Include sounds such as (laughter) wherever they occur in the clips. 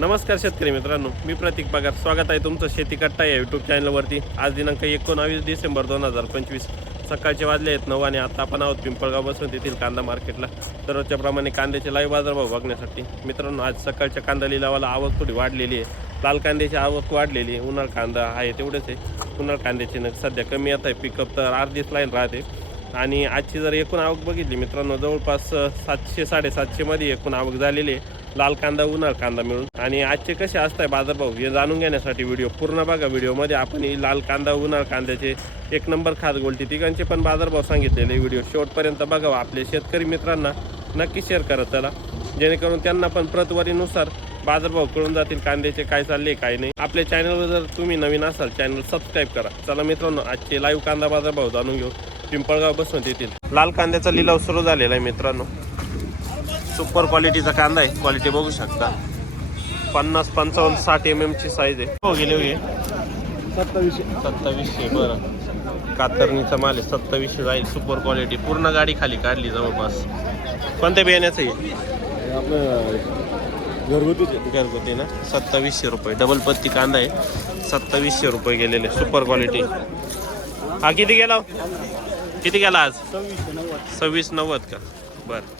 नमस्कार शेतकरी मित्रांनो मी प्रतीक पगार. स्वागत आहे तुमचं शेती कट्टा या यूट्यूब चॅनलवरती आज दिनांक एकोणावीस डिसेंबर दोन हजार पंचवीस. सकाळचे वाजले आहेत नऊ आणि आता आपण आहोत पिंपळगाव बसून तेथील कांदा मार्केटला दररोजच्या प्रमाणे कांद्याचे लाईव्ह बाजारभाव बघण्यासाठी. मित्रांनो आज सकाळच्या कांदा लिलावाला आवक थोडी वाढलेली आहे. लाल कांद्याची आवक वाढलेली आहे. उन्हाळ कांदा आहे तेवढेच आहे. उन्हाळ कांद्याची नग सध्या कमी येत आहे. पिकअप तर अर्धीच लाईन राहते. आणि आजची जर एकूण आवक बघितली मित्रांनो जवळपास सातशे साडेसातशेमध्ये एकूण आवक झालेली आहे. लाल कांदा उन्हाळ कांदा मिळून. आणि आजचे कसे असताय बाजारभाव हे जाणून घेण्यासाठी व्हिडिओ पूर्ण बघा. व्हिडिओमध्ये आपण ही लाल कांदा उन्हाळ कांद्याचे एक नंबर खास गोलटी तिघांचे पण बाजारभाव सांगितलेले व्हिडिओ शेवटपर्यंत बघावा. आपले शेतकरी मित्रांना नक्की शेअर करत चला. जेणेकरून त्यांना पण प्रतवारीनुसार बाजारभाव कळून जातील कांद्याचे काय चालले काय नाही. आपल्या चॅनलवर जर तुम्ही नवीन असाल चॅनल सबस्क्राईब करा. चला मित्रांनो आजचे लाईव्ह कांदा बाजारभाव जाणून घेऊ. पिंपळगाव बसून येतील लाल कांद्याचा लिलाव सुरू झालेला आहे मित्रांनो. सुपर क्वालिटीचा कांदा आहे. क्वालिटी बघू शकता. पन्नास पंचावन्न साठ एम एम ची साईज आहे. हो गेले होगे सत्तावीसशे. सत्तावीसशे बरं. कातरणीचा माल आहे. सत्तावीसशे जाईल. सुपर क्वालिटी पूर्ण गाडी खाली काढली जवळपास. कोणत्या बियाण्याचं आहे? आपलं घरगुतीचे घरगुती ना? सत्तावीसशे रुपये. डबल पत्ती कांदा आहे. सत्तावीसशे रुपये गेलेले. सुपर क्वालिटी हा किती गेला? हो? किती गेला आज? सव्वीस नव्वद का? बरं.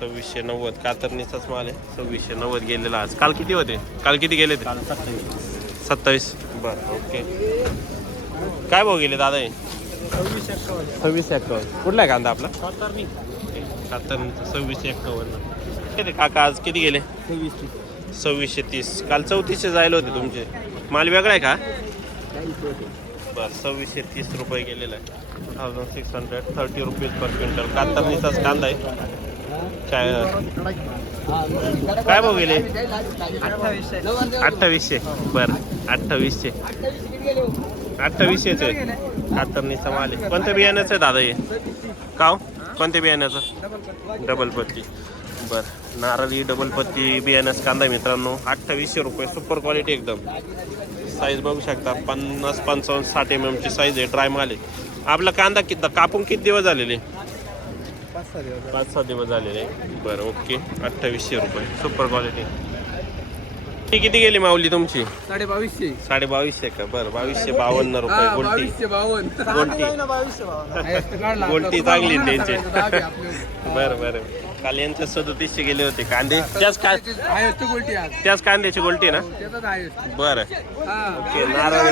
सव्वीसशे नव्वद कातरणीचाच माल आहे. सव्वीसशे नव्वद गेलेला आज. काल किती होते? काल किती गेले ते? सत्तावीस. बरं ओके. काय भाऊ गेले दादा हे? सव्वीस एक्कावन्न. कुठला आहे कांदा आपला? कातरणीचा. सव्वीस एक्कावन्न. किती काका आज किती गेले? सव्वीस सव्वीसशे तीस. काल चौतीसशे जायला होते तुमचे. माल वेगळा आहे का? बरं सव्वीसशे तीस रुपये गेलेला आहे. Two thousand six hundred thirty rupees per quintal कातरणीचाच कांदा आहे. काय? काय भाऊ गेले? अठ्ठावीसशे. बरं अठ्ठावीसशे. अठ्ठावीसशेच. आहे कातरणीचा माल कोणत्या बियाण्याचं आहे दादा हे? काव? कोणत्या बियाण्याचं? डबल पत्ती. बरं नारळी डबल पत्ती बियाण्यास कांदा मित्रांनो. अठ्ठावीसशे रुपये सुपर क्वालिटी एकदम. साईज बघू शकता पन्नास पंचावन्न साठ एम एमची साईज आहे ड्राय माल आहे. आपला कांदा किती कापून किती दिवस झालेले? पाच सहा दिवस झालेले. बरं ओके. अठ्ठावीसशे रुपये. सुपर क्वालिटी ती किती गेली माऊली तुमची? साडे बावीसशे साडे बावीसशे का? बरं बावीसशे बावन्न रुपये. गोल्टी. बावन्न. गोल्टी. चांगली त्यांची बरं बरं. काल यांच्या सदतीसशे गेले होते कांदे. त्याच का आहे तू गोल्टी आज. त्याच कांद्याची गोल्टी ना? त्याचाच बरं. हा. ओके नारळ.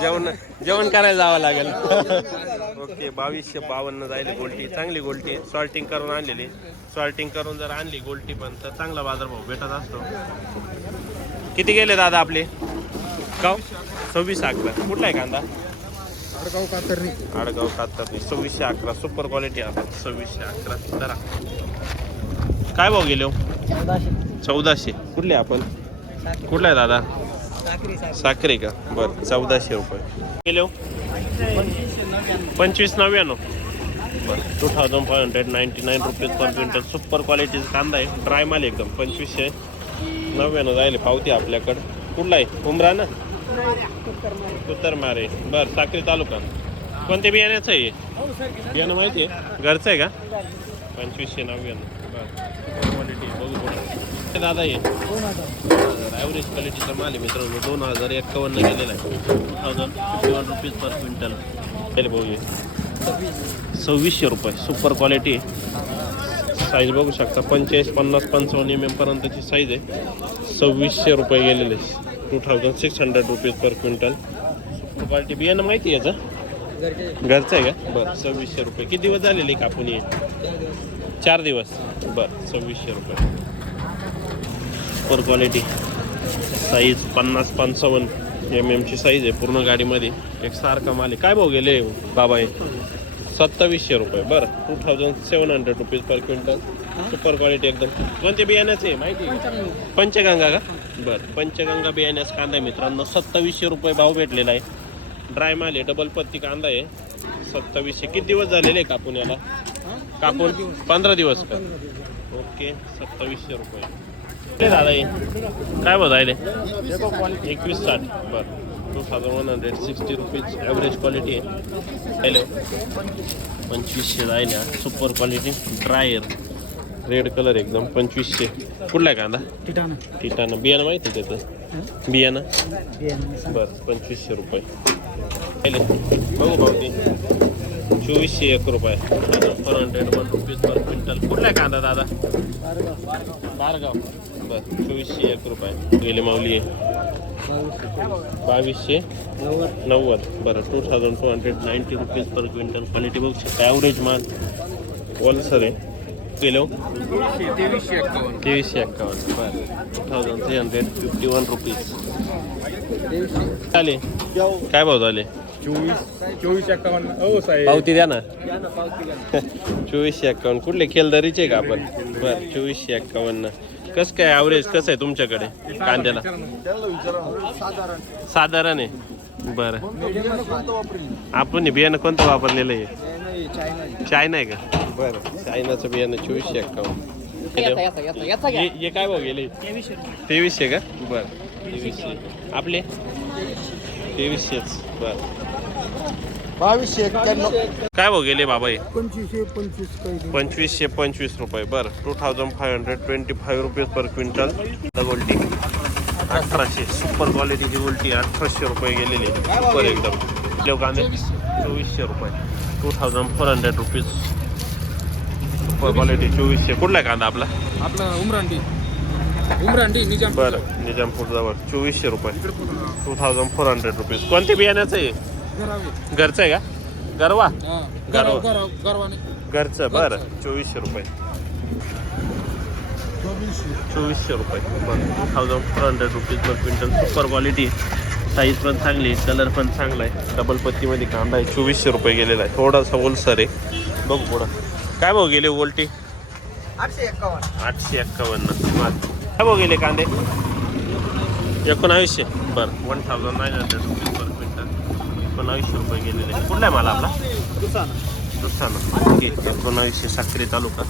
जेवण जेवण करायला जावं लागेल. ओके बावीसशे बावन्न जायला गोल्टी. चांगली गोल्टी. सॉल्टिंग करून आणलेली. सॉल्टिंग करून जर आणली गोल्टी पण तर चांगला बाजारभाव भेटत असतो. किती गेले दादा आपले? गाव सव्वीस अकरा. कुठला आहे कांदा? आडगाव कातरणी. आडगाव कातरणी. सव्वीसशे अकरा. सुपर क्वालिटी आता सव्वीसशे अकरा. जरा काय भाव गेले हो? चौदाशे. कुठले आपण? कुठला आहे दादा? साखरे का? बरं चौदाशे रुपये. गेले हो? पंचवीस नव्याण्णव. बरं two thousand five hundred ninety nine rupees per quintal super क्वालिटीचा कांदा आहे. ड्राय माल एकदम. पंचवीसशे नव्याण्णव जायले पावती आपल्याकडं. कुठला आहे? उमरा ना? उत्तर मारे बरं साक्री तालुका. कोणत्या बियाण्याचं आहे बियाणं माहिती आहे? घरचं आहे का? पंचवीसशे नव्याण्णव. बरं क्वालिटी बघू बघू दादा ये ॲव्हरेज क्वालिटीचा माल आहे मित्रांनो. दोन हजार एक्कावन्न गेलेला आहे. Two thousand fifty one rupees per quintal पहिले बघूया. सव्वीसशे रुपये. सुपर क्वालिटी साईज बघू शकता. पंचेचाळीस पन्नास पंचावन्न एम एमपर्यंतची साईज आहे. सव्वीसशे रुपये गेलेले two thousand six hundred rupees per quintal super quality बियाणं माहिती आहे याचं? घरचं आहे का? बरं सव्वीसशे रुपये. किती दिवस झालेले कापून ये चार दिवस. बरं सव्वीसशे रुपये. सुपर क्वालिटी साईज पन्नास पंचावन्न. एम एमची साईज आहे पूर्ण गाडीमध्ये. एक सारखा माल आहे. काय भाऊ गेले हो, बाबा हे? सत्तावीसशे रुपये. बरं. Two thousand seven hundred rupees per quintal super quality एकदम. कोणते बियाण्याचे आहे माहिती आहे? पंचगंगा का? बरं. पंचगंगा बियाण्यास कांदा आहे मित्रांनो. सत्तावीसशे रुपये भाव भेटलेला आहे. ड्राय माल आहे. डबल पत्ती कांदा आहे. सत्तावीसशे. किती दिवस झालेले कापून याला? कापून पंधरा दिवस का? ओके. सत्तावीसशे रुपये. दादा हे? काय बघायले एकवीस साठ. बरं. Two thousand one hundred sixty rupees average quality आहे. हॅलो पंचवीसशे राहिल्या super quality dryer red colour एकदम. पंचवीसशे. कुठला आहे कांदा? टिटाणा टिटानं. बियाणं माहिती आहे त्याचं? बियाणं? बरं. पंचवीसशे रुपये. हॅलो बघू पावती चोवीसशे एक रुपये. Four hundred one rupees per quintal कुठला आहे कांदा दादा? बारगाव. बरं चोवीसशे एक रुपये गेले माऊली आहे बावीसशे नव्वद. बरं two thousand two hundred ninety rupees per quintal quality बघू शकता ॲव्हरेज माल. वलसर आहे. किलो तेवीसशे एक्कावन्न. बरं two thousand three hundred fifty one rupees चालेल काय भाव झाले? चोवीस चोवीस एक्कावन्न. हो साहेब. पावती द्या ना. (laughs) चोवीसशे एक्कावन्न. कुठले का आपण? बरं चोवीसशे एक्कावन्न. कसं काय ॲव्हरेज कसं आहे तुमच्याकडे कांद्याला? साधारण आहे. बरं. आपण बियाणं कोणतं वापरलेलं आहे? चायना आहे का? बरं. चायनाचं बियाणं चोवीसशे एक्कावन्न. हे हे काय भाव गेले? तेवीसशे का? बरं. तेवीसशे. आपले? तेवीसशेच. बरं. बावीसशे एक्क्याण्णव. काय भाव गेले बाबा हे पंचवीसशे पंचवीस काही पंचवीसशे पंचवीस रुपये. बरं. Two thousand five hundred twenty five rupees per quintal गोल्टी अठराशे. सुपर क्वालिटीची गोल्टी अठराशे रुपये गेलेली. सुपर एकदम. लेव कांदे. चोवीसशे रुपये. Two thousand four hundred rupees super quality चोवीसशे. कुठला आहे कांदा आपला? आपलं उमरांडी. उमरांडी निजाम. बरं. निजामपूर जवळ. चोवीसशे रुपये. Two thousand four hundred rupees कोणते बियाण्याचं आहे? घरचं आहे का? गरवा? हा. गरवा. गरव. गरव गरवाने. घरचं बरं. चोवीसशे रुपये. चोवीसशे. रुपये. बरं. Two thousand four hundred rupees per quintal super quality size पण चांगली कलर पण चांगला आहे. डबल पत्तीमध्ये कांदा आहे. चोवीसशे रुपये गेलेला आहे. थोडासा ओलसर आहे. बघ पुढं. काय भाऊ गेले ओलटी आठशे एक्कावन्न. आठशे एक्कावन्न. काय भाऊ गेले कांदे? एकोणावीसशे. बरं. One thousand nine hundred rupees per quintal एकोणावीसशे रुपये गेलेले. कुठला आहे मला आपला? दुसरा एकोणावीसशे साखरी तालुका.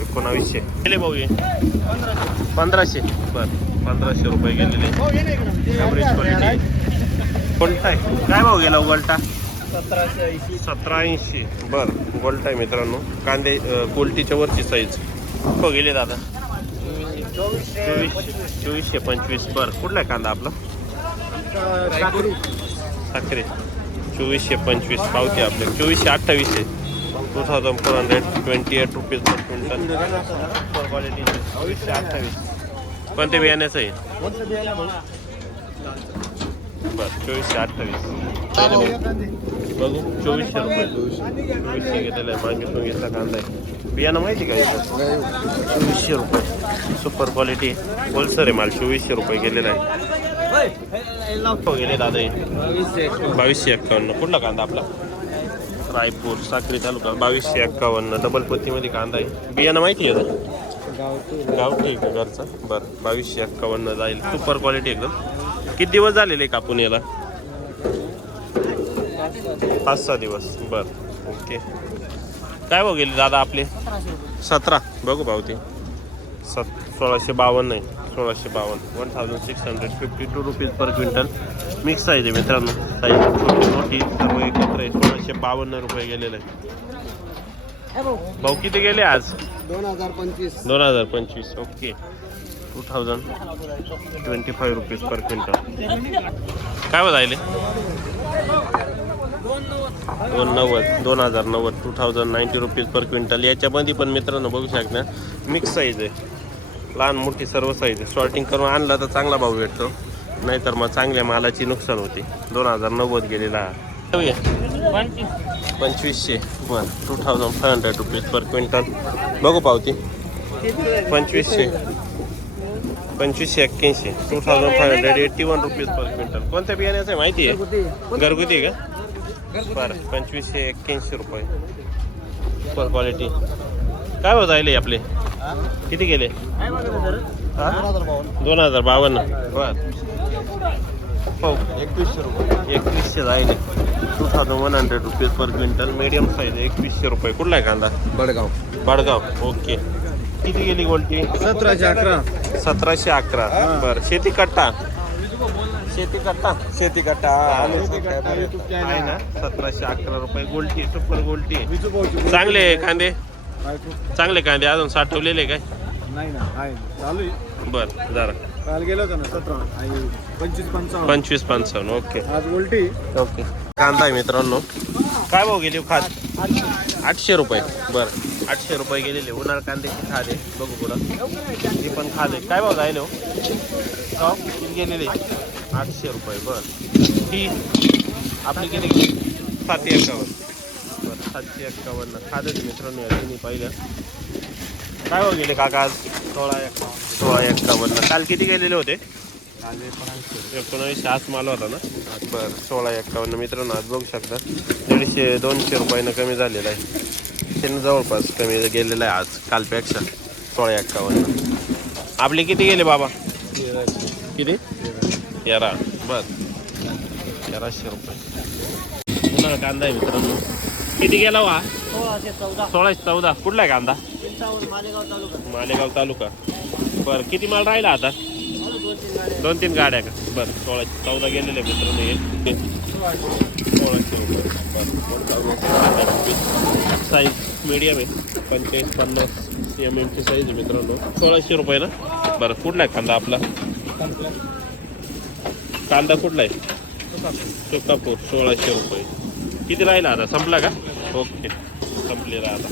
एकोणावीसशे. गेले भाऊ हे? पंधराशे. बरं. पंधराशे रुपये गेलेले. ॲव्हरेज क्वालिटी कोणता आहे? काय भाऊ गेला गोल्टा सतराशे ऐंशी. सतरा ऐंशी बरं. गोल्टा आहे मित्रांनो. कांदे अं, कोल्टीच्या वरची साईज हो गेले दादा? चोवीसशे चोवीसशे पंचवीस. बरं. कुठला आहे कांदा आपला? साखरे. चोवीसशे पंचवीस पावती आपले. चोवीसशे अठ्ठावीसशे two thousand four hundred twenty eight rupees per quintal quality चोवीसशे अठ्ठावीस. कोणते बियाण्याचं आहे? बरं चोवीसशे अठ्ठावीस. बघू चोवीसशे रुपये. चोवीसशे घेतलेलं आहे मागे घेतला कांदा आहे. बियाणं माहिती का? चोवीसशे रुपये. सुपर क्वालिटी होलसर आहे माल चोवीसशे रुपये गेलेला आहे. हो गेले दादा बावीसशे एक्कावन्न. कुठला कांदा आपला? रायपूर साक्री तालुका. बावीसशे एक्कावन्न. डबल पत्तीमध्ये कांदा आहे. बियाणं माहिती आहे का? गावठी आहे का घरचा. बरं. बावीसशे एक्कावन्न जाईल. सुपर क्वालिटी एकदम. किती दिवस झालेले कापून याला? पाच सहा दिवस. बरं. ओके. काय भाव गेले दादा आपले? सतरा. बघू पावती सत सोळाशे बावन्न आहे. सोळाशे बावन्न. One thousand six hundred fifty two rupees per quintal mix size आहे मित्रांनो साईज छोटी मोठी. सर्व एकत्र आहे. सोळाशे बावन्न रुपये गेलेलं आहे भाऊ किती गेले आज? दोन हजार पंचवीस. दोन हजार पंचवीस. Okay two thousand twenty five rupees per quintal काय बघायले दोन नव्वद. दोन हजार नव्वद. Two thousand ninety rupees per quintal याच्यामध्ये पण मित्रांनो बघू शकता. मिक्स साईज आहे. लहान मोठी सर्व साईज सॉर्टिंग करून आणला तर चांगला भाव भेटतो. नाहीतर मग चांगल्या मालाची नुकसान होते. दोन हजार नव्वद गेलेला. पंचवीसशे. One. Two thousand five hundred rupees per quintal बघू पावती. पंचवीसशे. पंचवीसशे एक्क्याऐंशी. Two thousand five hundred eighty one rupees per quintal कोणत्या बियाण्याचं आहे माहिती आहे? घरगुती आहे का? बरं. पंचवीसशे एक्क्याऐंशी रुपये. सुपर क्वालिटी काय होत राहिले आपले? किती गेले? दोन हजार बावन्न. बर. हो एकवीसशे रुपये. एकवीसशे राहिले two thousand one hundred rupees per quintal. Medium size एकवीसशे रुपये. कुठला आहे कांदा? बडगाव. बडगाव. ओके. किती गेली गोल्टी? सतराशे अकरा. सतराशे अकरा. बर. शेती कट्टा? शेती कट्टा. शेती कट्टा. आहे. ना? सतराशे अकरा रुपये गोल्टी सुपर गोल्टी चांगले कांदे? चांगले कांदे अजून साठवलेले काय? नाही ना आहे. चालू आहे. बर जरा. काल गेलो होतो ना सतरा. आणि पंचवीस पंचावन्न. पंचवीस पंचावन्न ओके. आज उलटी. ओके. कांदा आहे मित्रांनो. काय भाऊ गेली खात? आठशे रुपये. बर आठशे रुपये गेलेले. उन्हाळ कांद्याची खाद आहे. बघू पुढं. ती पण खाद आहे. काय भाऊ जायले हो? किती गेलेले? आठशे रुपये. बर. ही आपली गेली सातशे एक्कावन्न बरं सातशे एक्कावन्न. खादच मित्रांनो या तिन्ही पाहिलं काय भाऊ गेले काका आज? सोळा एक्कावन्न. सोळा एक्कावन्न. काल किती गेलेले होते? एकोणावीसशे आस माल होता ना? बरं सोळा एक्कावन्न. मित्रांनो आज बघू शकता दीडशे दोनशे रुपयानं कमी झालेला आहे. त्यानं जवळपास कमी गेलेला आहे आज कालपेक्षा सोळा एक्कावन्न. आपले किती गेले बाबा? किती? तेरा. बर. तेराशे रुपये. पुन्हा कांदा आहे मित्रांनो. किती गेला वा? सोळाशे चौदा. सोळाशे चौदा. कुठला आहे कांदा? मालेगाव तालुका. मालेगाव तालुका. बरं किती माल राहिला आता? दोन तीन गाड्या का? बरं सोळाशे चौदा गेलेले मित्रांनो हे. सोळाशे साईज मीडियम आहे. पंचेचाळीस पन्नास एम एमची साईज आहे मित्रांनो. सोळाशे रुपये ना? बरं कुठला आहे कांदा आपला? कांदा कुठला आहे? सुकापूर सोळाशे रुपये. किती राहिला आता? संपला का? ओके. संपलेला आता